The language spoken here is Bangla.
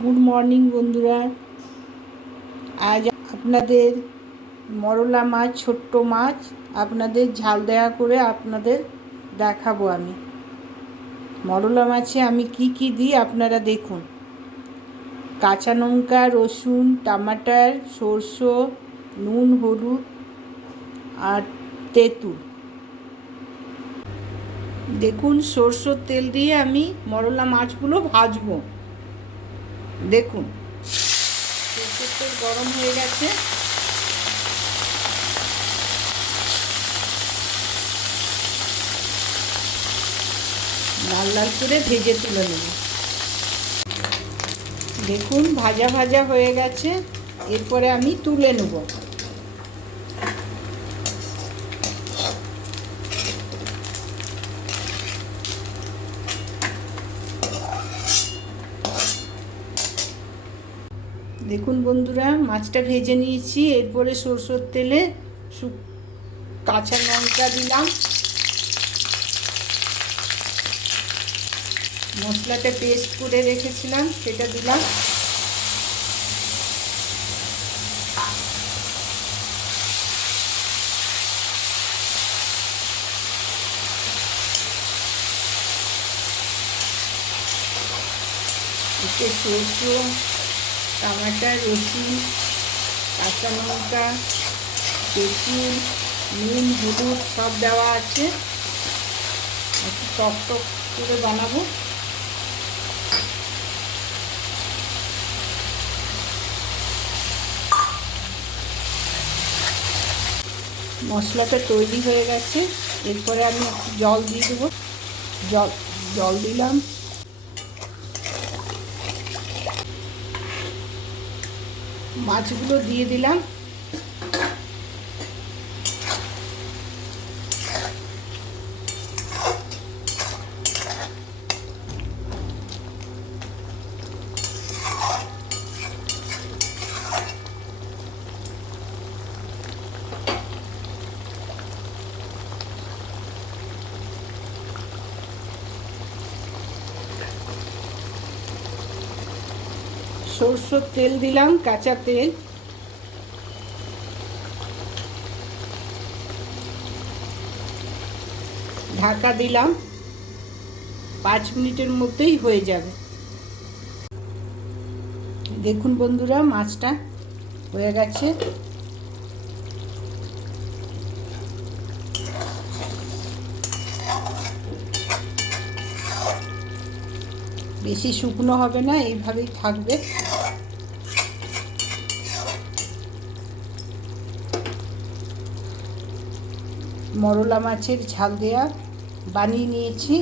গুড মর্নিং বন্ধুরা। আজ আপনাদের মরলা মাছ, ছোট্ট মাছ আপনাদের ঝাল দেওয়া করে আপনাদের দেখাবো। আমি মরলা মাছে আমি কি দিই আপনারা দেখুন। কাঁচা লঙ্কা, রসুন, টমাটার, সরষে, নুন, হলুদ আর তেঁতুল। দেখুন, সরষের তেল দিয়ে আমি মরলা মাছগুলো ভাজবো। দেখুন, সরষের তেল গরম হয়ে গেছে। লাল লাল করে ভেজে তুলে নেব। দেখুন, ভাজা ভাজা হয়ে গেছে। এরপরে আমি তুলে নেব। দেখুন বন্ধুরা, মাছটা ভেজে নিয়েছি। এরপরে সরষের তেলে কাঁচা লঙ্কা দিলাম, মশলাটা পেস্ট করে রেখেছিলাম সেটা দিলাম, এতে সরষে, টমাটার, রসুন, কাঁচা লঙ্কা, তেঁতুল, নুন, হলুদ সব দেওয়া আছে। একটু টক টক করে বানাবো। মশলাটা তৈরি হয়ে গেছে। এরপরে আমি একটু জল দিয়ে দেবো। জল দিলাম। মাছগুলো দিয়ে দিলাম। সরষের তেল দিলাম, কাঁচা তেল। ঢাকা দিলাম। 5 মিনিটের মধ্যেই হয়ে যাবে। দেখুন বন্ধুরা, মাছটা হয়ে গেছে। বেশি শুকনো হবে না, এইভাবেই থাকবে। মরলা মাছের ঝাল দেয়া বানিয়ে নিয়েছি।